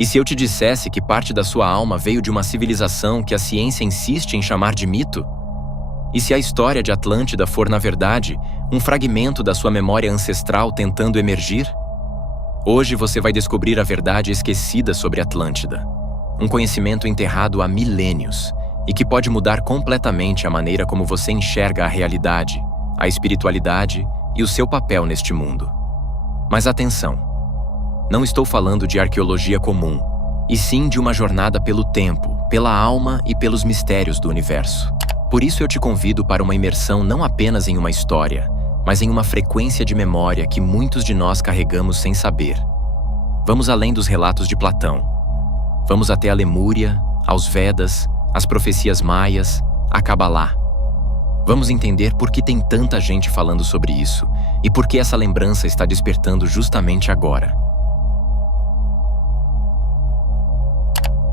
E se eu te dissesse que parte da sua alma veio de uma civilização que a ciência insiste em chamar de mito? E se a história de Atlântida for, na verdade, um fragmento da sua memória ancestral tentando emergir? Hoje você vai descobrir a verdade esquecida sobre Atlântida, um conhecimento enterrado há milênios e que pode mudar completamente a maneira como você enxerga a realidade, a espiritualidade e o seu papel neste mundo. Mas atenção! Não estou falando de arqueologia comum, e sim de uma jornada pelo tempo, pela alma e pelos mistérios do universo. Por isso eu te convido para uma imersão não apenas em uma história, mas em uma frequência de memória que muitos de nós carregamos sem saber. Vamos além dos relatos de Platão. Vamos até a Lemúria, aos Vedas, às profecias maias, a Cabalá. Vamos entender por que tem tanta gente falando sobre isso e por que essa lembrança está despertando justamente agora.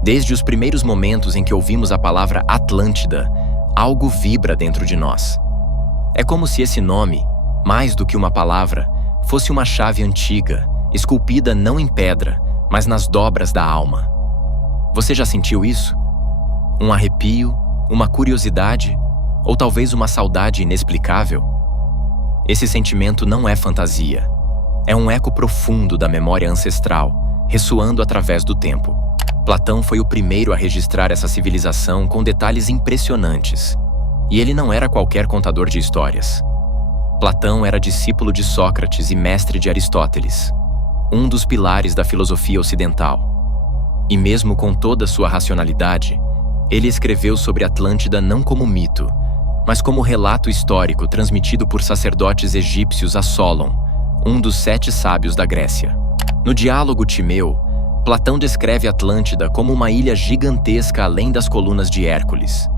Desde os primeiros momentos em que ouvimos a palavra Atlântida, algo vibra dentro de nós. É como se esse nome, mais do que uma palavra, fosse uma chave antiga, esculpida não em pedra, mas nas dobras da alma. Você já sentiu isso? Um arrepio, uma curiosidade, ou talvez uma saudade inexplicável? Esse sentimento não é fantasia. É um eco profundo da memória ancestral, ressoando através do tempo. Platão foi o primeiro a registrar essa civilização com detalhes impressionantes. E ele não era qualquer contador de histórias. Platão era discípulo de Sócrates e mestre de Aristóteles, um dos pilares da filosofia ocidental. E mesmo com toda sua racionalidade, ele escreveu sobre Atlântida não como mito, mas como relato histórico transmitido por sacerdotes egípcios a Solon, um dos 7 sábios da Grécia. No diálogo Timeu, Platão descreve Atlântida como uma ilha gigantesca além das colunas de Hércules,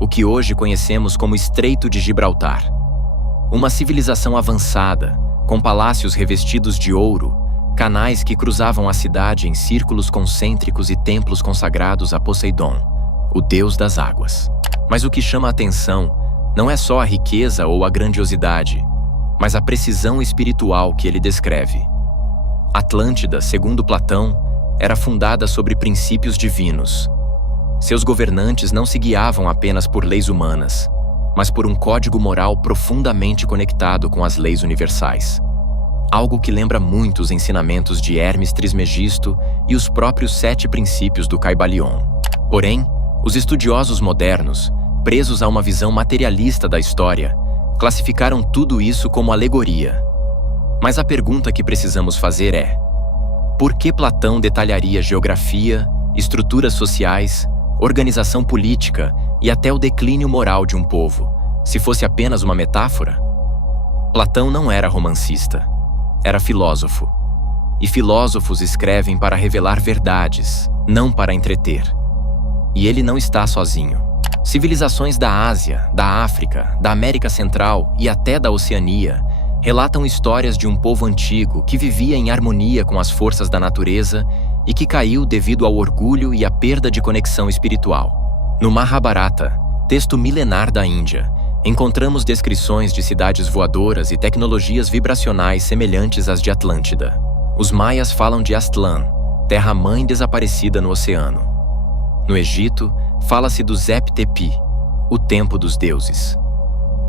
o que hoje conhecemos como Estreito de Gibraltar. Uma civilização avançada, com palácios revestidos de ouro, canais que cruzavam a cidade em círculos concêntricos e templos consagrados a Poseidon, o deus das águas. Mas o que chama a atenção não é só a riqueza ou a grandiosidade, mas a precisão espiritual que ele descreve. Atlântida, segundo Platão, era fundada sobre princípios divinos. Seus governantes não se guiavam apenas por leis humanas, mas por um código moral profundamente conectado com as leis universais. Algo que lembra muito os ensinamentos de Hermes Trismegisto e os próprios 7 princípios do Caibalion. Porém, os estudiosos modernos, presos a uma visão materialista da história, classificaram tudo isso como alegoria. Mas a pergunta que precisamos fazer é: por que Platão detalharia geografia, estruturas sociais, organização política e até o declínio moral de um povo, se fosse apenas uma metáfora? Platão não era romancista, era filósofo. E filósofos escrevem para revelar verdades, não para entreter. E ele não está sozinho. Civilizações da Ásia, da África, da América Central e até da Oceania relatam histórias de um povo antigo que vivia em harmonia com as forças da natureza e que caiu devido ao orgulho e à perda de conexão espiritual. No Mahabharata, texto milenar da Índia, encontramos descrições de cidades voadoras e tecnologias vibracionais semelhantes às de Atlântida. Os maias falam de Aztlán, terra-mãe desaparecida no oceano. No Egito, fala-se do Zep-Tepi, o tempo dos deuses.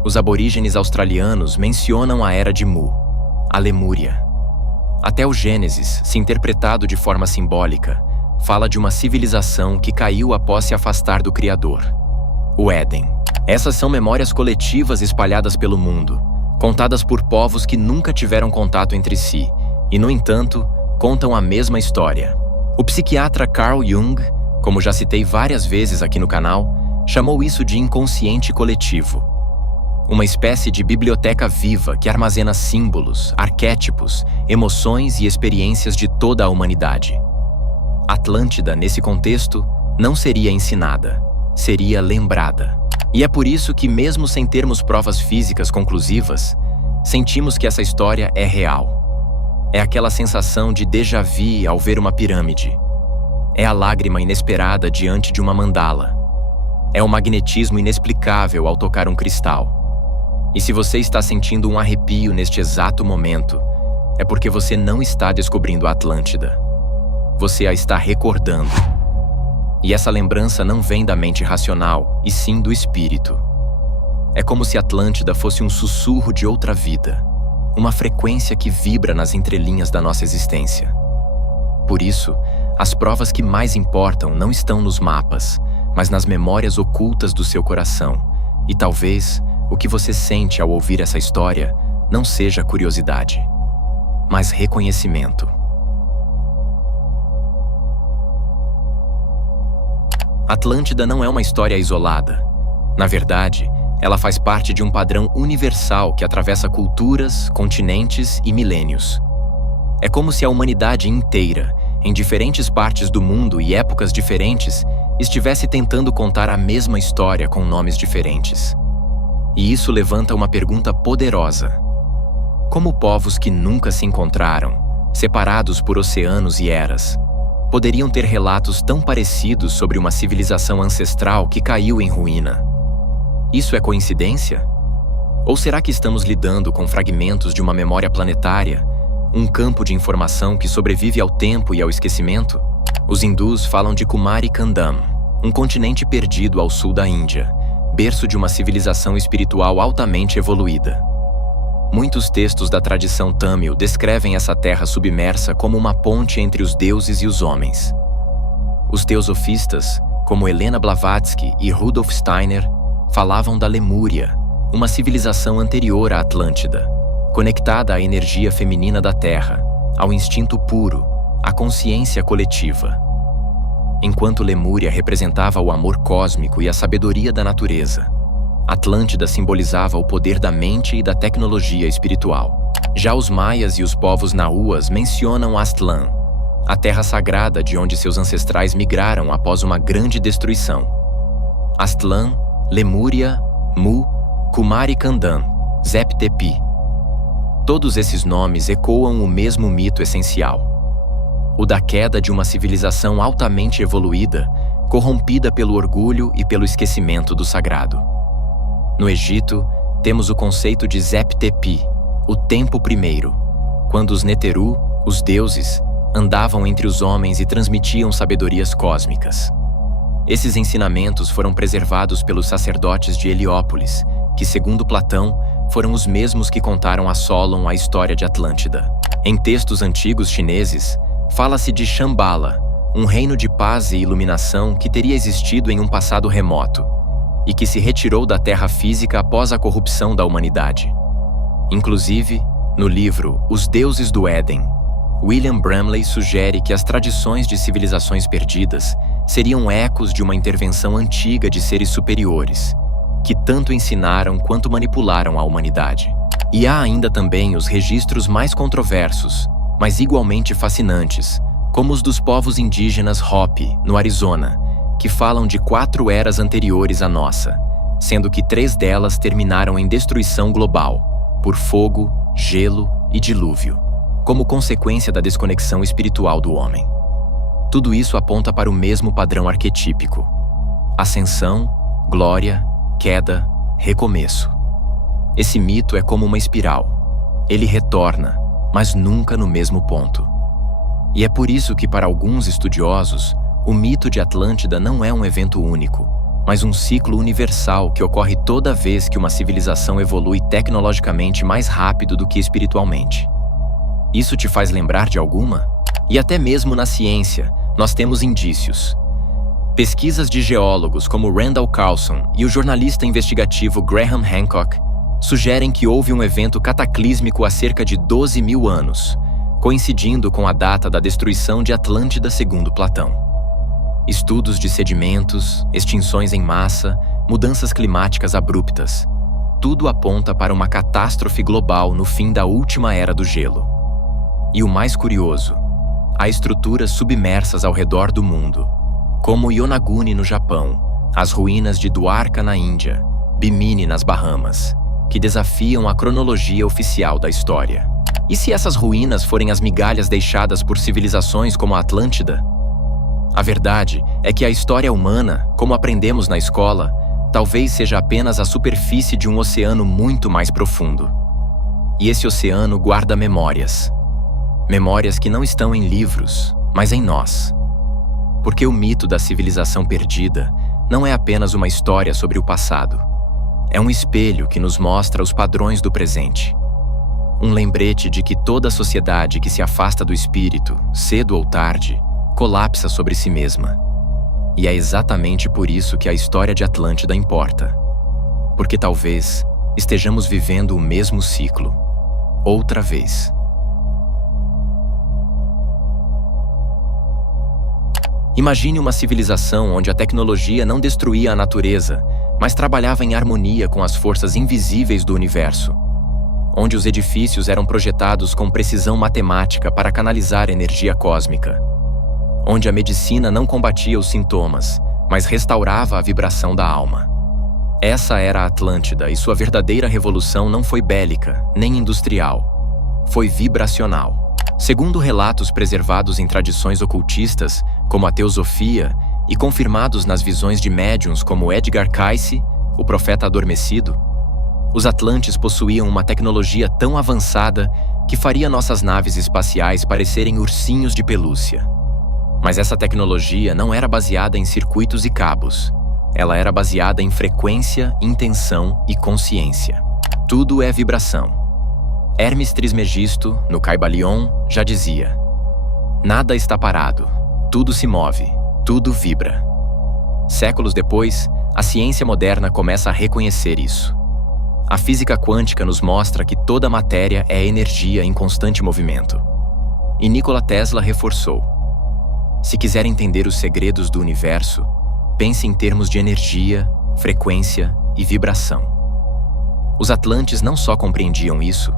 Os aborígenes australianos mencionam a Era de Mu, a Lemúria. Até o Gênesis, se interpretado de forma simbólica, fala de uma civilização que caiu após se afastar do Criador, o Éden. Essas são memórias coletivas espalhadas pelo mundo, contadas por povos que nunca tiveram contato entre si e, no entanto, contam a mesma história. O psiquiatra Carl Jung, como já citei várias vezes aqui no canal, chamou isso de inconsciente coletivo. Uma espécie de biblioteca viva que armazena símbolos, arquétipos, emoções e experiências de toda a humanidade. Atlântida, nesse contexto, não seria ensinada, seria lembrada. E é por isso que, mesmo sem termos provas físicas conclusivas, sentimos que essa história é real. É aquela sensação de déjà vu ao ver uma pirâmide. É a lágrima inesperada diante de uma mandala. É o magnetismo inexplicável ao tocar um cristal. E se você está sentindo um arrepio neste exato momento, é porque você não está descobrindo a Atlântida. você a está recordando. E essa lembrança não vem da mente racional, e sim do espírito. É como se Atlântida fosse um sussurro de outra vida, uma frequência que vibra nas entrelinhas da nossa existência. Por isso, as provas que mais importam não estão nos mapas, mas nas memórias ocultas do seu coração. E talvez o que você sente ao ouvir essa história não seja curiosidade, mas reconhecimento. Atlântida não é uma história isolada. Na verdade, ela faz parte de um padrão universal que atravessa culturas, continentes e milênios. É como se a humanidade inteira, em diferentes partes do mundo e épocas diferentes, estivesse tentando contar a mesma história com nomes diferentes. E isso levanta uma pergunta poderosa. Como povos que nunca se encontraram, separados por oceanos e eras, poderiam ter relatos tão parecidos sobre uma civilização ancestral que caiu em ruína? Isso é coincidência? Ou será que estamos lidando com fragmentos de uma memória planetária, um campo de informação que sobrevive ao tempo e ao esquecimento? Os hindus falam de Kumari Kandam, um continente perdido ao sul da Índia, berço de uma civilização espiritual altamente evoluída. Muitos textos da tradição tâmil descrevem essa terra submersa como uma ponte entre os deuses e os homens. Os teosofistas, como Helena Blavatsky e Rudolf Steiner, falavam da Lemúria, uma civilização anterior à Atlântida, conectada à energia feminina da Terra, ao instinto puro, à consciência coletiva. Enquanto Lemúria representava o amor cósmico e a sabedoria da natureza, Atlântida simbolizava o poder da mente e da tecnologia espiritual. Já os maias e os povos nahuas mencionam Aztlán, a terra sagrada de onde seus ancestrais migraram após uma grande destruição. Aztlán, Lemúria, Mu, Kumari Kandam, Zep Tepi. Todos esses nomes ecoam o mesmo mito essencial: o da queda de uma civilização altamente evoluída, corrompida pelo orgulho e pelo esquecimento do sagrado. No Egito, temos o conceito de Zep Tepi, o tempo primeiro, quando os Neteru, os deuses, andavam entre os homens e transmitiam sabedorias cósmicas. Esses ensinamentos foram preservados pelos sacerdotes de Heliópolis, que, segundo Platão, foram os mesmos que contaram a Solon a história de Atlântida. Em textos antigos chineses, fala-se de Shambhala, um reino de paz e iluminação que teria existido em um passado remoto e que se retirou da terra física após a corrupção da humanidade. Inclusive, no livro Os Deuses do Éden, William Bramley sugere que as tradições de civilizações perdidas seriam ecos de uma intervenção antiga de seres superiores, que tanto ensinaram quanto manipularam a humanidade. E há ainda também os registros mais controversos, mas igualmente fascinantes, como os dos povos indígenas Hopi, no Arizona, que falam de 4 eras anteriores à nossa, sendo que 3 delas terminaram em destruição global, por fogo, gelo e dilúvio, como consequência da desconexão espiritual do homem. Tudo isso aponta para o mesmo padrão arquetípico: ascensão, glória, queda, recomeço. Esse mito é como uma espiral. Ele retorna, mas nunca no mesmo ponto. E é por isso que, para alguns estudiosos, o mito de Atlântida não é um evento único, mas um ciclo universal que ocorre toda vez que uma civilização evolui tecnologicamente mais rápido do que espiritualmente. Isso te faz lembrar de alguma? E até mesmo na ciência, nós temos indícios. Pesquisas de geólogos como Randall Carlson e o jornalista investigativo Graham Hancock sugerem que houve um evento cataclísmico há cerca de 12.000 anos, coincidindo com a data da destruição de Atlântida segundo Platão. Estudos de sedimentos, extinções em massa, mudanças climáticas abruptas, tudo aponta para uma catástrofe global no fim da última era do gelo. E o mais curioso, há estruturas submersas ao redor do mundo, como Yonaguni no Japão, as ruínas de Dwarka na Índia, Bimini nas Bahamas, que desafiam a cronologia oficial da história. E se essas ruínas forem as migalhas deixadas por civilizações como a Atlântida? A verdade é que a história humana, como aprendemos na escola, talvez seja apenas a superfície de um oceano muito mais profundo. E esse oceano guarda memórias. Memórias que não estão em livros, mas em nós. Porque o mito da civilização perdida não é apenas uma história sobre o passado. É um espelho que nos mostra os padrões do presente. Um lembrete de que toda sociedade que se afasta do espírito, cedo ou tarde, colapsa sobre si mesma. E é exatamente por isso que a história de Atlântida importa. Porque talvez estejamos vivendo o mesmo ciclo, outra vez. Imagine uma civilização onde a tecnologia não destruía a natureza, mas trabalhava em harmonia com as forças invisíveis do universo. Onde os edifícios eram projetados com precisão matemática para canalizar energia cósmica. Onde a medicina não combatia os sintomas, mas restaurava a vibração da alma. Essa era a Atlântida e sua verdadeira revolução não foi bélica, nem industrial. Foi vibracional. Segundo relatos preservados em tradições ocultistas, como a teosofia, e confirmados nas visões de médiuns como Edgar Cayce, o profeta adormecido, os Atlantes possuíam uma tecnologia tão avançada que faria nossas naves espaciais parecerem ursinhos de pelúcia. Mas essa tecnologia não era baseada em circuitos e cabos. Ela era baseada em frequência, intenção e consciência. Tudo é vibração. Hermes Trismegisto, no Caibalion, já dizia: nada está parado, tudo se move, tudo vibra. Séculos depois, a ciência moderna começa a reconhecer isso. A física quântica nos mostra que toda matéria é energia em constante movimento. E Nikola Tesla reforçou: se quiser entender os segredos do universo, pense em termos de energia, frequência e vibração. Os Atlantes não só compreendiam isso,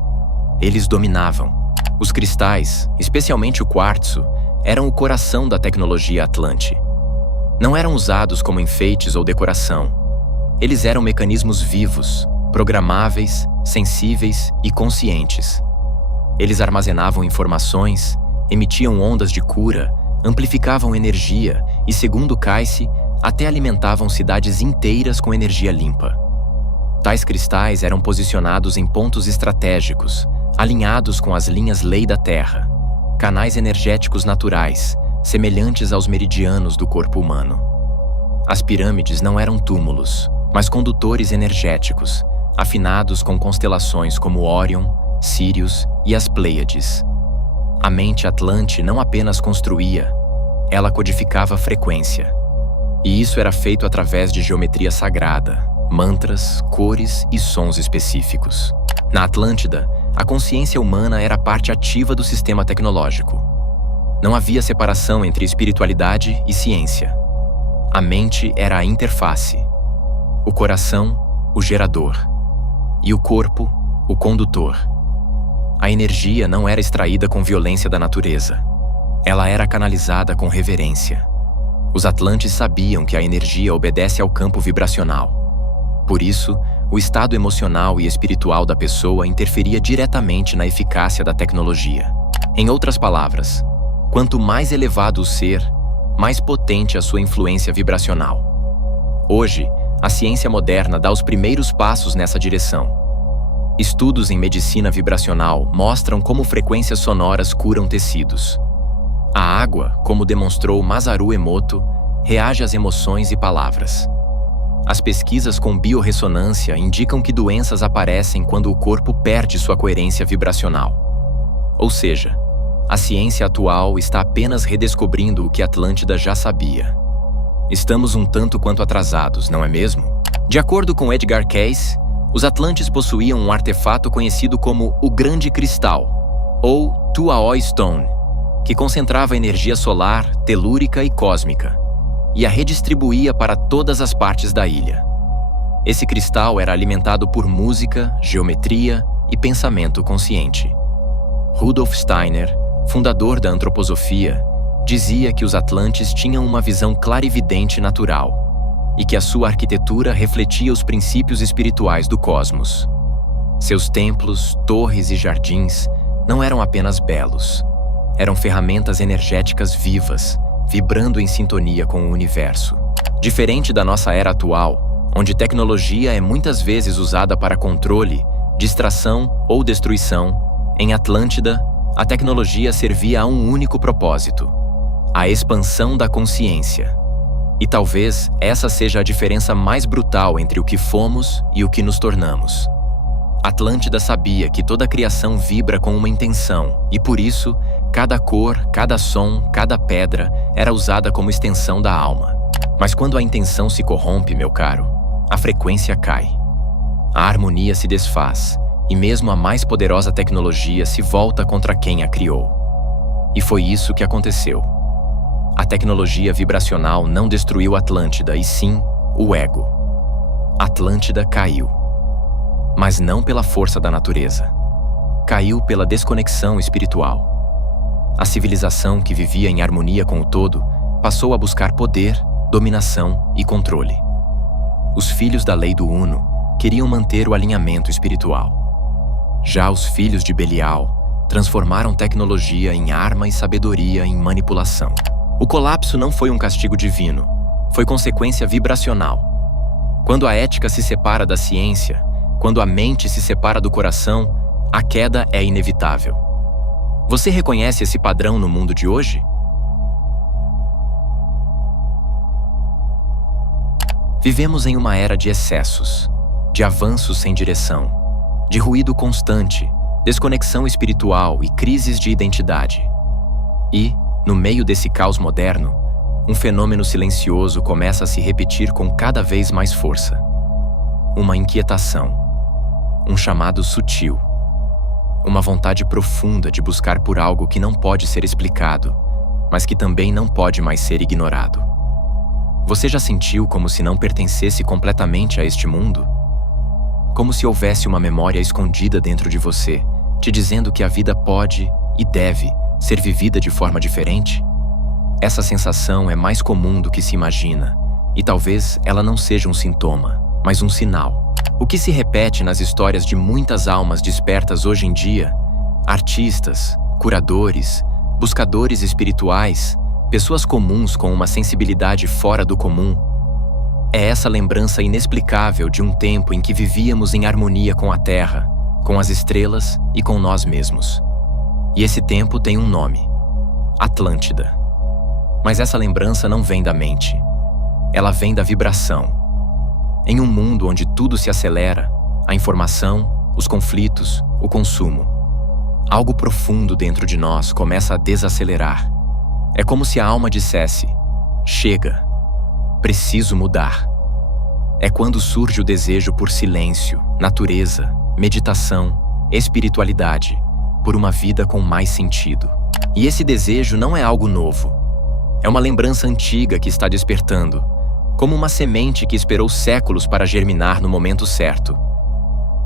eles dominavam. Os cristais, especialmente o quartzo, eram o coração da tecnologia Atlante. Não eram usados como enfeites ou decoração. Eles eram mecanismos vivos, programáveis, sensíveis e conscientes. Eles armazenavam informações, emitiam ondas de cura, amplificavam energia e, segundo Cayce, até alimentavam cidades inteiras com energia limpa. Tais cristais eram posicionados em pontos estratégicos, alinhados com as linhas lei da Terra, canais energéticos naturais, semelhantes aos meridianos do corpo humano. As pirâmides não eram túmulos, mas condutores energéticos, afinados com constelações como Órion, Sírius e as Pleiades. A mente Atlante não apenas construía, ela codificava frequência. E isso era feito através de geometria sagrada, mantras, cores e sons específicos. Na Atlântida, a consciência humana era parte ativa do sistema tecnológico. Não havia separação entre espiritualidade e ciência. A mente era a interface, o coração, o gerador, e o corpo, o condutor. A energia não era extraída com violência da natureza. Ela era canalizada com reverência. Os Atlantes sabiam que a energia obedece ao campo vibracional. Por isso, o estado emocional e espiritual da pessoa interferia diretamente na eficácia da tecnologia. Em outras palavras, quanto mais elevado o ser, mais potente a sua influência vibracional. Hoje, a ciência moderna dá os primeiros passos nessa direção. Estudos em medicina vibracional mostram como frequências sonoras curam tecidos. A água, como demonstrou Masaru Emoto, reage às emoções e palavras. As pesquisas com biorressonância indicam que doenças aparecem quando o corpo perde sua coerência vibracional. Ou seja, a ciência atual está apenas redescobrindo o que Atlântida já sabia. Estamos um tanto quanto atrasados, não é mesmo? De acordo com Edgar Cayce, os Atlantes possuíam um artefato conhecido como o Grande Cristal, ou Tuaoi Stone, que concentrava energia solar, telúrica e cósmica, e a redistribuía para todas as partes da ilha. Esse cristal era alimentado por música, geometria e pensamento consciente. Rudolf Steiner, fundador da antroposofia, dizia que os Atlantes tinham uma visão clarividente natural e que a sua arquitetura refletia os princípios espirituais do cosmos. Seus templos, torres e jardins não eram apenas belos. Eram ferramentas energéticas vivas, vibrando em sintonia com o universo. Diferente da nossa era atual, onde tecnologia é muitas vezes usada para controle, distração ou destruição, em Atlântida, a tecnologia servia a um único propósito: A expansão da consciência. E talvez essa seja a diferença mais brutal entre o que fomos e o que nos tornamos. Atlântida sabia que toda a criação vibra com uma intenção, e por isso, cada cor, cada som, cada pedra era usada como extensão da alma. Mas quando a intenção se corrompe, meu caro, a frequência cai. A harmonia se desfaz, e mesmo a mais poderosa tecnologia se volta contra quem a criou. E foi isso que aconteceu. A tecnologia vibracional não destruiu Atlântida, e sim o ego. Atlântida caiu. Mas não pela força da natureza. Caiu pela desconexão espiritual. A civilização que vivia em harmonia com o todo passou a buscar poder, dominação e controle. Os filhos da lei do Uno queriam manter o alinhamento espiritual. Já os filhos de Belial transformaram tecnologia em arma e sabedoria em manipulação. O colapso não foi um castigo divino, foi consequência vibracional. Quando a ética se separa da ciência, quando a mente se separa do coração, a queda é inevitável. Você reconhece esse padrão no mundo de hoje? Vivemos em uma era de excessos, de avanços sem direção, de ruído constante, desconexão espiritual e crises de identidade. E, no meio desse caos moderno, um fenômeno silencioso começa a se repetir com cada vez mais força. Uma inquietação, um chamado sutil, uma vontade profunda de buscar por algo que não pode ser explicado, mas que também não pode mais ser ignorado. Você já sentiu como se não pertencesse completamente a este mundo? Como se houvesse uma memória escondida dentro de você, te dizendo que a vida pode e deve ser vivida de forma diferente? Essa sensação é mais comum do que se imagina, e talvez ela não seja um sintoma, mas um sinal. O que se repete nas histórias de muitas almas despertas hoje em dia, artistas, curadores, buscadores espirituais, pessoas comuns com uma sensibilidade fora do comum, é essa lembrança inexplicável de um tempo em que vivíamos em harmonia com a Terra, com as estrelas e com nós mesmos. E esse tempo tem um nome: Atlântida. Mas essa lembrança não vem da mente. Ela vem da vibração. Em um mundo onde tudo se acelera, a informação, os conflitos, o consumo, algo profundo dentro de nós começa a desacelerar. É como se a alma dissesse: chega, preciso mudar. É quando surge o desejo por silêncio, natureza, meditação, espiritualidade, por uma vida com mais sentido. E esse desejo não é algo novo. É uma lembrança antiga que está despertando, como uma semente que esperou séculos para germinar no momento certo.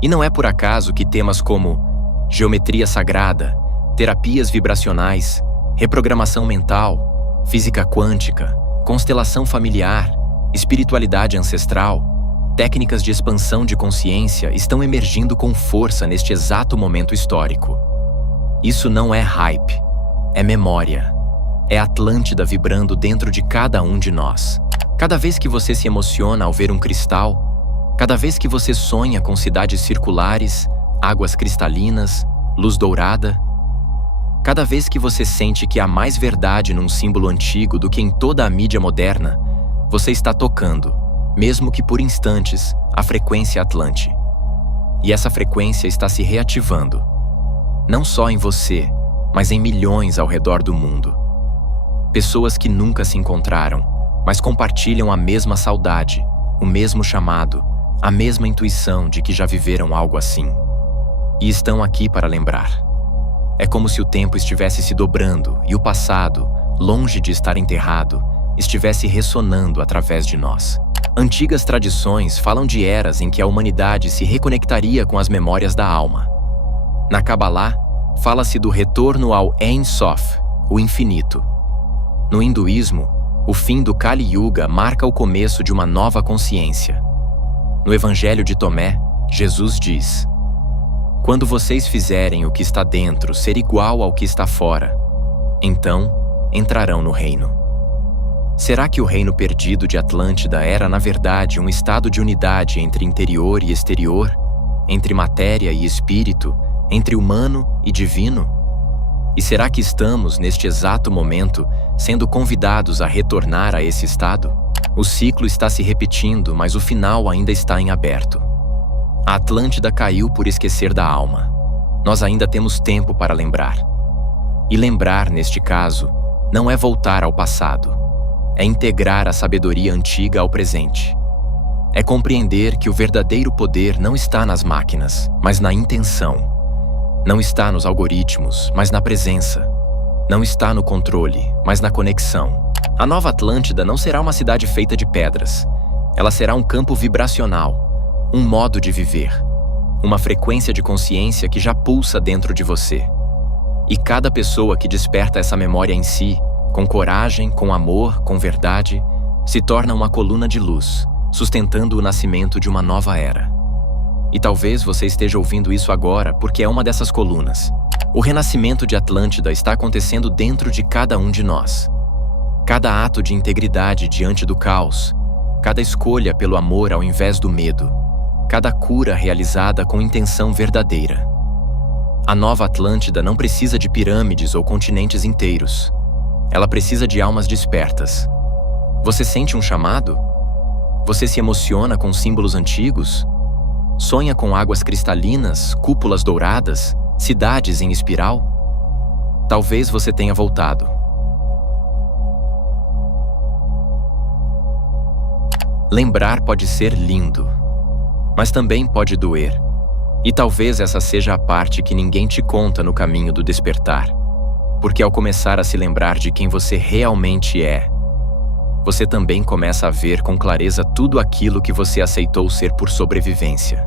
E não é por acaso que temas como geometria sagrada, terapias vibracionais, reprogramação mental, física quântica, constelação familiar, espiritualidade ancestral, técnicas de expansão de consciência estão emergindo com força neste exato momento histórico. Isso não é hype, é memória. É Atlântida vibrando dentro de cada um de nós. Cada vez que você se emociona ao ver um cristal, cada vez que você sonha com cidades circulares, águas cristalinas, luz dourada, cada vez que você sente que há mais verdade num símbolo antigo do que em toda a mídia moderna, você está tocando, mesmo que por instantes, a frequência Atlante. E essa frequência está se reativando, não só em você, mas em milhões ao redor do mundo. Pessoas que nunca se encontraram, mas compartilham a mesma saudade, o mesmo chamado, a mesma intuição de que já viveram algo assim. E estão aqui para lembrar. É como se o tempo estivesse se dobrando e o passado, longe de estar enterrado, estivesse ressonando através de nós. Antigas tradições falam de eras em que a humanidade se reconectaria com as memórias da alma. Na Kabbalah, fala-se do retorno ao Ein Sof, o infinito. No hinduísmo, o fim do Kali Yuga marca o começo de uma nova consciência. No Evangelho de Tomé, Jesus diz: quando vocês fizerem o que está dentro ser igual ao que está fora, então entrarão no reino. Será que o reino perdido de Atlântida era, na verdade, um estado de unidade entre interior e exterior, entre matéria e espírito, entre humano e divino? E será que estamos, neste exato momento, sendo convidados a retornar a esse estado? O ciclo está se repetindo, mas o final ainda está em aberto. A Atlântida caiu por esquecer da alma. Nós ainda temos tempo para lembrar. E lembrar, neste caso, não é voltar ao passado. É integrar a sabedoria antiga ao presente. É compreender que o verdadeiro poder não está nas máquinas, mas na intenção. Não está nos algoritmos, mas na presença. Não está no controle, mas na conexão. A nova Atlântida não será uma cidade feita de pedras. Ela será um campo vibracional, um modo de viver, uma frequência de consciência que já pulsa dentro de você. E cada pessoa que desperta essa memória em si, com coragem, com amor, com verdade, se torna uma coluna de luz, sustentando o nascimento de uma nova era. E talvez você esteja ouvindo isso agora porque é uma dessas colunas. O renascimento de Atlântida está acontecendo dentro de cada um de nós. Cada ato de integridade diante do caos, cada escolha pelo amor ao invés do medo, cada cura realizada com intenção verdadeira. A nova Atlântida não precisa de pirâmides ou continentes inteiros. Ela precisa de almas despertas. Você sente um chamado? Você se emociona com símbolos antigos? Sonha com águas cristalinas, cúpulas douradas, cidades em espiral? Talvez você tenha voltado. Lembrar pode ser lindo, mas também pode doer. E talvez essa seja a parte que ninguém te conta no caminho do despertar. Porque ao começar a se lembrar de quem você realmente é, você também começa a ver com clareza tudo aquilo que você aceitou ser por sobrevivência.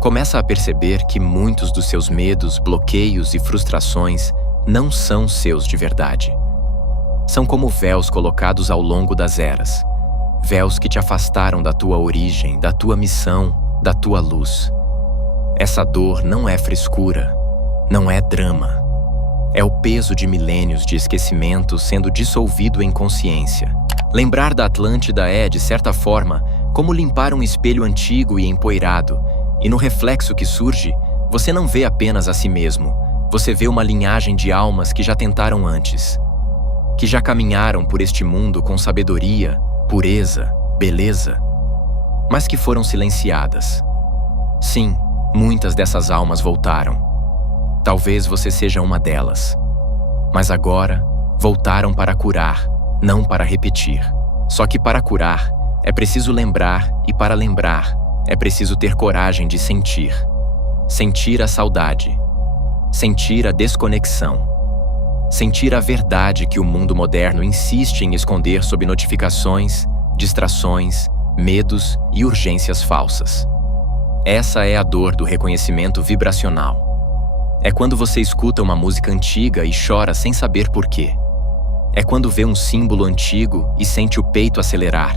Começa a perceber que muitos dos seus medos, bloqueios e frustrações não são seus de verdade. São como véus colocados ao longo das eras. Véus que te afastaram da tua origem, da tua missão, da tua luz. Essa dor não é frescura, não é drama. É o peso de milênios de esquecimento sendo dissolvido em consciência. Lembrar da Atlântida é, de certa forma, como limpar um espelho antigo e empoeirado, e no reflexo que surge, você não vê apenas a si mesmo, você vê uma linhagem de almas que já tentaram antes, que já caminharam por este mundo com sabedoria, pureza, beleza, mas que foram silenciadas. Sim, muitas dessas almas voltaram. Talvez você seja uma delas. Mas agora, voltaram para curar, não para repetir. Só que para curar, é preciso lembrar, e para lembrar, é preciso ter coragem de sentir. Sentir a saudade. Sentir a desconexão. Sentir a verdade que o mundo moderno insiste em esconder sob notificações, distrações, medos e urgências falsas. Essa é a dor do reconhecimento vibracional. É quando você escuta uma música antiga e chora sem saber por quê. É quando vê um símbolo antigo e sente o peito acelerar.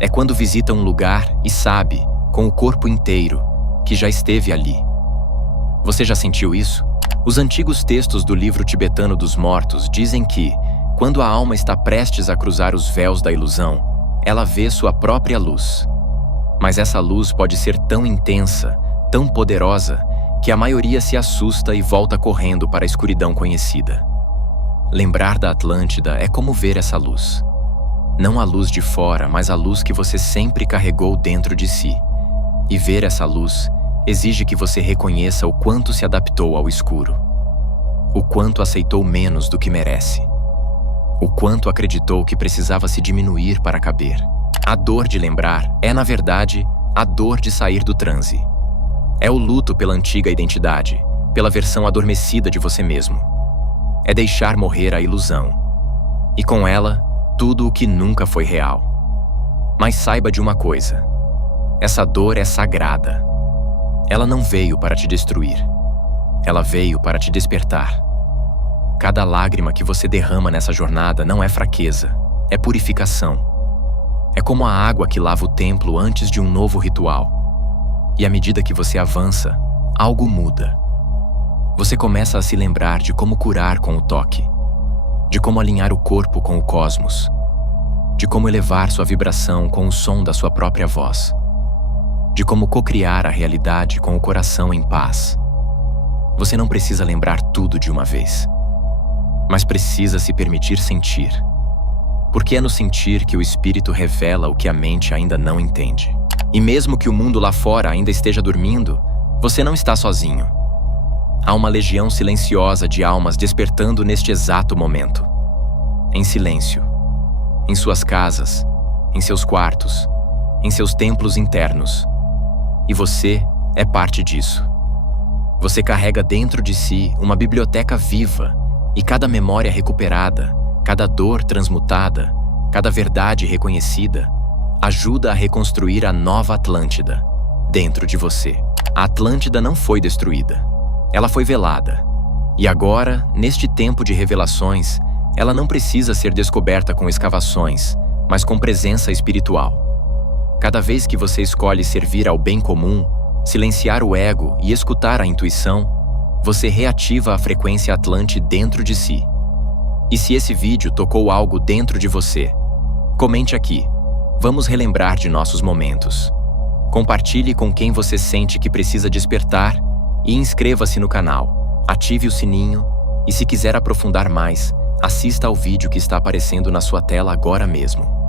É quando visita um lugar e sabe, com o corpo inteiro, que já esteve ali. Você já sentiu isso? Os antigos textos do livro tibetano dos mortos dizem que, quando a alma está prestes a cruzar os véus da ilusão, ela vê sua própria luz. Mas essa luz pode ser tão intensa, tão poderosa, que a maioria se assusta e volta correndo para a escuridão conhecida. Lembrar da Atlântida é como ver essa luz. Não a luz de fora, mas a luz que você sempre carregou dentro de si. E ver essa luz exige que você reconheça o quanto se adaptou ao escuro. O quanto aceitou menos do que merece. O quanto acreditou que precisava se diminuir para caber. A dor de lembrar é, na verdade, a dor de sair do transe. É o luto pela antiga identidade, pela versão adormecida de você mesmo. É deixar morrer a ilusão. E com ela, tudo o que nunca foi real. Mas saiba de uma coisa. Essa dor é sagrada. Ela não veio para te destruir. Ela veio para te despertar. Cada lágrima que você derrama nessa jornada não é fraqueza, é purificação. É como a água que lava o templo antes de um novo ritual. E à medida que você avança, algo muda. Você começa a se lembrar de como curar com o toque, de como alinhar o corpo com o cosmos, de como elevar sua vibração com o som da sua própria voz, de como cocriar a realidade com o coração em paz. Você não precisa lembrar tudo de uma vez. mas precisa se permitir sentir. Porque é no sentir que o espírito revela o que a mente ainda não entende. E mesmo que o mundo lá fora ainda esteja dormindo, você não está sozinho. Há uma legião silenciosa de almas despertando neste exato momento. Em silêncio. Em suas casas, em seus quartos, em seus templos internos. E você é parte disso. Você carrega dentro de si uma biblioteca viva, e cada memória recuperada, cada dor transmutada, cada verdade reconhecida, ajuda a reconstruir a nova Atlântida dentro de você. A Atlântida não foi destruída. Ela foi velada. E agora, neste tempo de revelações, ela não precisa ser descoberta com escavações, mas com presença espiritual. Cada vez que você escolhe servir ao bem comum, silenciar o ego e escutar a intuição, você reativa a frequência Atlante dentro de si. E se esse vídeo tocou algo dentro de você, comente aqui. Vamos relembrar de nossos momentos. Compartilhe com quem você sente que precisa despertar e inscreva-se no canal. Ative o sininho e, se quiser aprofundar mais, assista ao vídeo que está aparecendo na sua tela agora mesmo.